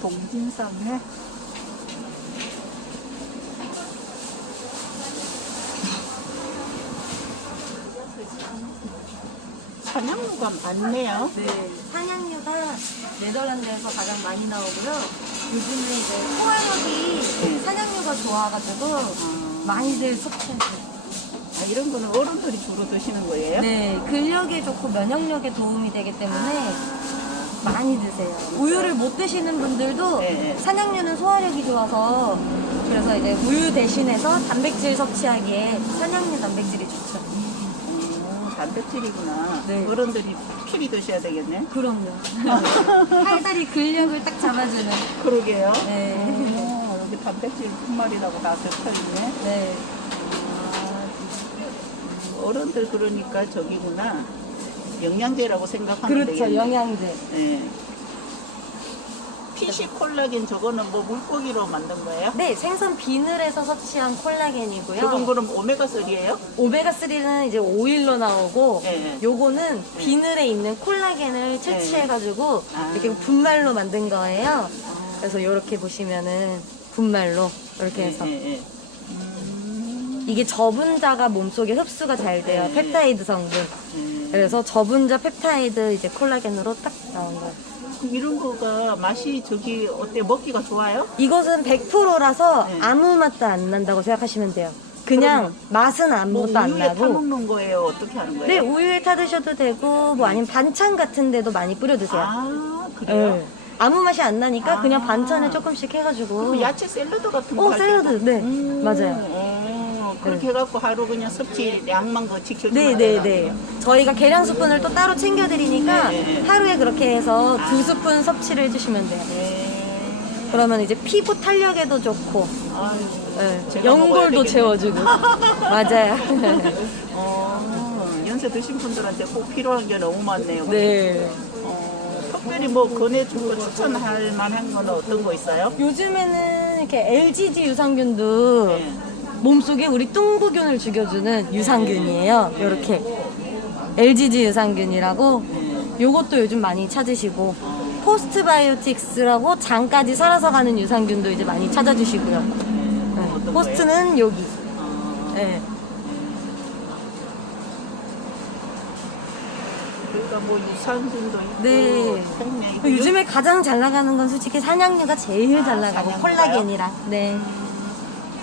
동진산에 산양류가 많네요. 네, 상향류가 네덜란드에서 가장 많이 나오고요. 요즘에 이제 소화력이 상향류가 좋아가지고 많이들 섭취하세요. 아, 이런 거는 어른들이 주로 드시는 거예요? 네, 근력에 좋고 면역력에 도움이 되기 때문에 많이 드세요. 우유를 못 드시는 분들도 네, 네. 산양류는 소화력이 좋아서 그래서 이제 우유 대신해서 단백질 섭취하기에 산양류 단백질이 좋죠. 오, 단백질이구나. 네. 어른들이 필히 드셔야 되겠네. 그럼요. 팔다리 근력을 딱 잡아주는. 그러게요. 네. 오, 여기 단백질 분말이라고 다 적혀있네. 네. 아, 어른들 그러니까 저기구나. 영양제라고 생각하면 그렇죠. 되겠네. 영양제. 네. 피시 콜라겐 저거는 뭐 물고기로 만든 거예요? 네, 생선 비늘에서 섭취한 콜라겐이고요. 저건 그럼 오메가3예요? 오메가3는 이제 오일로 나오고 네. 요거는 비늘에 있는 콜라겐을 채취해가지고 아. 이렇게 분말로 만든 거예요. 그래서 이렇게 보시면은 분말로 이렇게 해서 네, 네. 음, 이게 저분 자가 몸속에 흡수가 잘 돼요. 네. 펩타이드 성분. 네. 그래서 저분자 펩타이드 이제 콜라겐으로 딱 나온 거예요. 그럼 이런 거가 맛이 저기 어때? 먹기가 좋아요? 이것은 100%라서 네. 아무 맛도 안 난다고 생각하시면 돼요. 그냥 맛은 뭐 아무것도 안 우유에 타 나고. 먹는 거예요? 어떻게 하는 거예요? 네, 우유에 타 드셔도 되고, 뭐 아니면 반찬 같은 데도 많이 뿌려 드세요. 아 그래요? 네. 아무 맛이 안 나니까 아. 그냥 반찬에 조금씩 해가지고. 그럼 야채 샐러드 같은 거 어, 할 샐러드, 네. 음, 맞아요. 어, 그렇게 해갖고 하루 그냥 섭취량만 그 지켜주면 네네네. 되는 저희가 계량 스푼을 또 따로 챙겨드리니까 네, 네. 하루에 그렇게 해서 아. 두 스푼 섭취를 해주시면 돼요. 네. 그러면 이제 피부 탄력에도 좋고, 아유, 네. 제가 연골도 먹어야 되겠네. 채워주고. 맞아요. 어, 연세 드신 분들한테 꼭 필요한 게 너무 많네요. 네. 어, 특별히 뭐 권해주고 추천할 만한 거는 어떤 거 있어요? 요즘에는 이렇게 LGG 유산균도 네. 몸속에 우리 뚱부균을 죽여주는 유산균이에요. 이렇게 LGG 유산균이라고 요것도 요즘 많이 찾으시고 포스트바이오틱스라고 장까지 살아서 가는 유산균도 이제 많이 찾아주시고요. 네, 포스트는 여기. 어, 네. 그러니까 뭐 유산균도 있고 네. 생명 요즘에 가장 잘 나가는 건 솔직히 산양류가 제일 아, 잘 나가고? 콜라겐이랑. 네.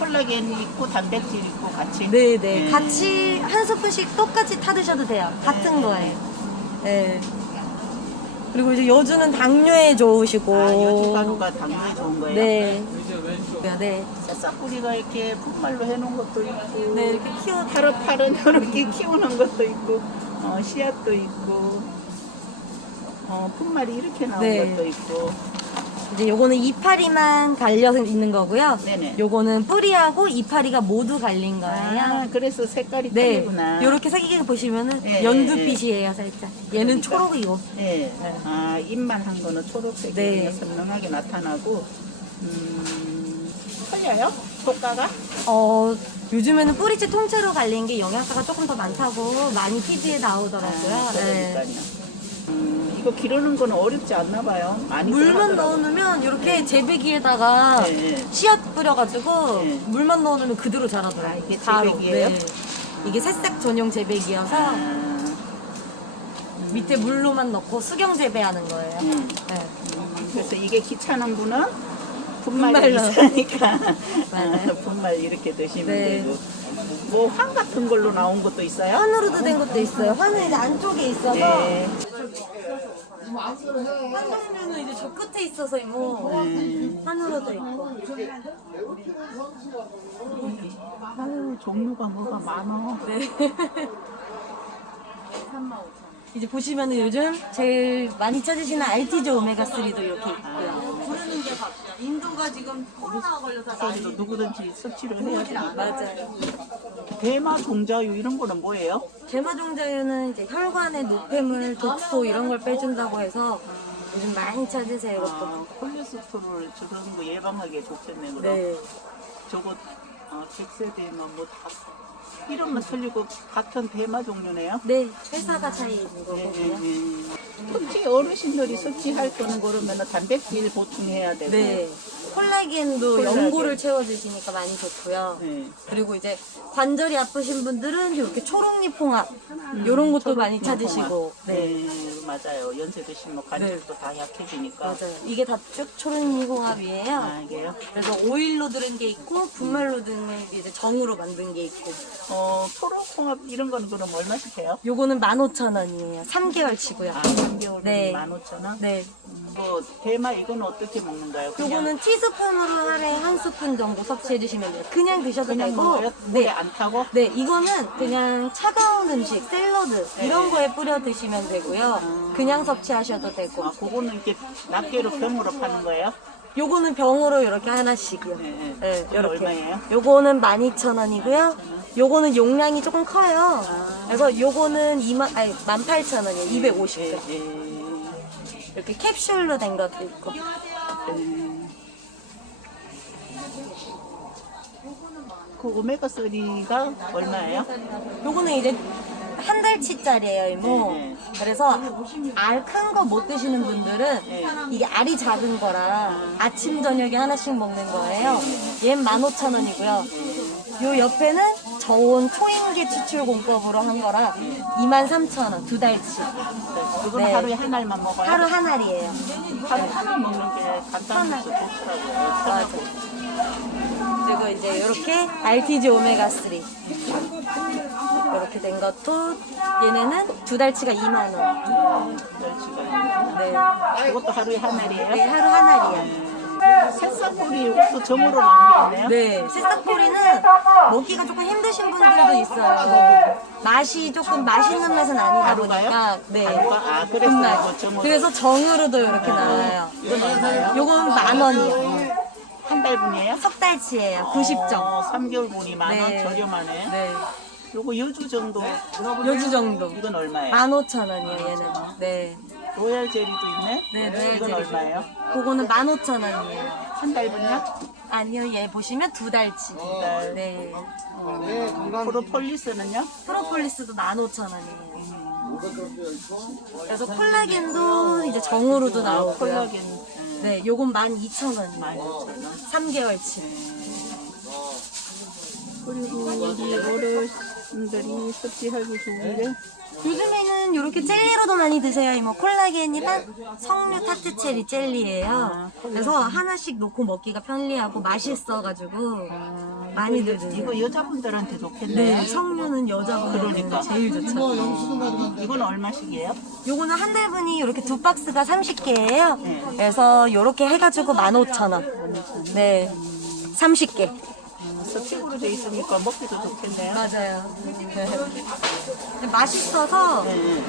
콜라겐 있고 단백질 있고 같이 네, 네. 네. 같이 한 스푼씩 똑같이 타 드셔도 돼요. 같은 네. 거예요. 네. 그리고 이제 여주는 당뇨에 좋으시고. 아, 여주가루가 당뇨에 좋은 거예요? 네. 네. 새싹뿌리가 이렇게 분말로 해놓은 것도 있고 네, 이렇게 키워. 타르 파른 이렇게 키우는 것도 있고 어, 씨앗도 있고 어, 분말이 이렇게 나온 네. 것도 있고 이제 요거는 이파리만 갈려 있는 거고요. 네네. 요거는 뿌리하고 이파리가 모두 갈린 거예요. 아, 그래서 색깔이 네. 틀리구나 요렇게 색이 보시면은 네, 연두빛이에요, 살짝. 얘는 그러니까. 초록이고. 네. 아, 잎만 한 거는 초록색이 네. 선명하게 나타나고 음, 틀려요? 효과가? 어, 요즘에는 뿌리째 통째로 갈린 게 영양가가 조금 더 많다고 많이 TV에 나오더라고요. 아, 네. 그러니까요. 음, 이거 기르는 거는 어렵지 않나 봐요. 많이 물만. 넣어놓으면 이렇게 재배기에다가 네, 네. 씨앗 뿌려가지고 네. 물만 넣어놓으면 그대로 자라더라고요. 아, 이게 바로. 재배기예요? 네. 이게 새싹 전용 재배기여서 아, 밑에 물로만 넣고 수경 재배하는 거예요. 음. 네. 음, 그래서 이게 귀찮은 분은 분말이 분말로. 있으니까 맞아요. 분말 이렇게 드시면 네. 되고 뭐 황 같은 걸로 나온 것도 있어요? 환으로도 된 것도 있어요. 환은 이제 안쪽에 있어서 네. 한 종류는 이제 저 끝에 있어서 뭐 네. 환으로도 있고. 아유, 종류가 뭐가 많어. 네. 이제 보시면은 요즘 제일 많이 찾으시는 알티조 오메가3도 이렇게 있고요. 게 바뀌어요. 인도가 지금 코로나가 걸려서 그래서 누구든지 섭취를 해야 돼. 맞아요. 대마 종자유 이런 거는 뭐예요? 대마종자유는 이제 혈관의 노폐물, 독소 이런 걸 빼준다고 해서 요즘 많이 찾으세요, 이것도. 아, 콜레스테롤 저런 거 예방하기에 좋겠네 그럼. 네. 저거 아, 백세대마 뭐다 이름만 틀리고 같은 대마 종류네요. 네, 회사가 차이 있는 네, 거고요. 네, 네. 특히 어르신들이 섭취할 거는 그러면 단백질 보충해야 되고. 네. 콜라겐도 콜라겐. 연고를 채워주시니까 많이 좋고요. 네. 그리고 이제 관절이 아프신 분들은 이렇게 초록잎 홍합 이런 것도 많이 찾으시고 네. 네. 맞아요. 연세 드시면 관절도 다 약해지니까. 맞아요. 이게 다 쭉 초록잎 홍합이에요. 아, 이게요? 그래서 오일로 들은 게 있고 분말로 들은 게 이제 정으로 만든 게 있고 어, 초록홍합 이런 거는 그럼 얼마씩 해요? 요거는 15,000원이에요. 3개월 치고요. 아, 3개월에 네. 15,000원? 네. 뭐, 대마 이건 어떻게 먹는가요? 그냥 요거는 티스푼으로 하루에 한 스푼 정도 섭취해 주시면 돼요. 그냥 드셔도 그냥 되고. 먹어요? 물에 네. 안 타고? 네, 이거는 그냥 차가운 음식, 샐러드 이런 거에 뿌려 드시면 되고요. 그냥 섭취하셔도 되고. 아, 그거는 이렇게 낱개로 병으로 파는 거예요? 요거는 병으로 이렇게 하나씩이요. 네, 네. 네, 그건. 얼마예요? 요거는 12,000원이고요. 요거는 용량이 조금 커요. 아. 그래서 요거는 2만, 아니, 18,000원이에요. 250g. 예, 예. 이렇게 캡슐로 된 것도 있고. 그 오메가 3가 얼마예요? 요거는 이제 한 달치짜리예요, 이모. 네, 그래서 알 큰 거 못 드시는 분들은 네. 이게 알이 작은 거라 아침 저녁에 하나씩 먹는 거예요. 얘는 15,000원이고요. 요 옆에는 저온 초인계 추출 공법으로 한 거라 23,000원 두 달치. 그건 네. 하루에 한 알만 먹어요? 하루 한 알이에요. 하루 하나 먹는 게 간단해서 좋더라고요. 그리고 이제 이렇게 RTG 오메가 3 이렇게 된 것도 얘네는 두 달치가 2만 원. 네. 이것도 하루에 한 알이에요? 네, 하루 한 알이에요. 새싹뿌리 이것도 점으로 나온 게 있네요? 네, 새싹포리는 먹기가 조금 힘드신 분들도 있어요. 맛이 조금 맛있는 맛은 아니다? 보니까 네. 아, 그래서 정말. 이거 점으로. 그래서 정으로도 이렇게 나와요. 이건 얼마예요? 요건 만 원이요. 한 달분이에요? 석 달치예요. 90점. 어, 3개월 분이 만 원, 네. 저렴하네. 네. 요거 여주 정도. 요주 정도. 이건 얼마예요? 만 오천 원이에요, 얘는. 네. 로얄 젤리도 있네? 네, 로얄 이건 젤리. 얼마예요? 그거는 만 오천 원이에요. 한 달분요? 아니요, 얘 보시면 두 달치. 달. 네. 프로폴리스는요? 프로폴리스도 만 오천 원이에요. 그래서 콜라겐도 이제 정으로도 나오고요. 콜라겐. 음, 네, 요건 만 이천 원이에요. 15,000원. 3개월치. 그리고 여기 어르신들이 섭취하기 좋은 게 요즘에는 이렇게 젤리로도 많이 드세요. 이모 콜라겐이랑 석류 타트 체리 젤리예요. 그래서 하나씩 놓고 먹기가 편리하고 맛있어가지고 많이들 드세요. 이거 여자분들한테 좋겠네요. 네, 석류는 여자분들은 그러니까. 제일 좋죠. 이건 얼마씩이에요? 요거는 한 달분이 이렇게 두 박스가 30개예요. 그래서 이렇게 해가지고 15,000원. 네. 30개. 스틱으로 돼 있으니까 먹기도 좋겠네요. 맞아요. 네. 맛있어서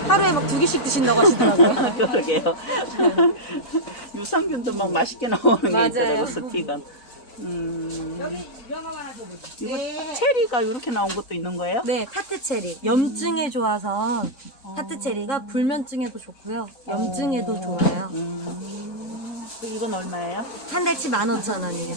하루에 막 두 개씩 드신다고 하시더라고요. 그러게요. 유산균도 막 맛있게 나오는 게 맞아요. 있더라고 스틱은. 음. 이거 체리가 이렇게 나온 것도 있는 거예요? 네, 타트 체리. 염증에 좋아서 타트 체리가 불면증에도 좋고요. 염증에도 좋아요. 이건 얼마예요? 한 달치 15,000원이에요.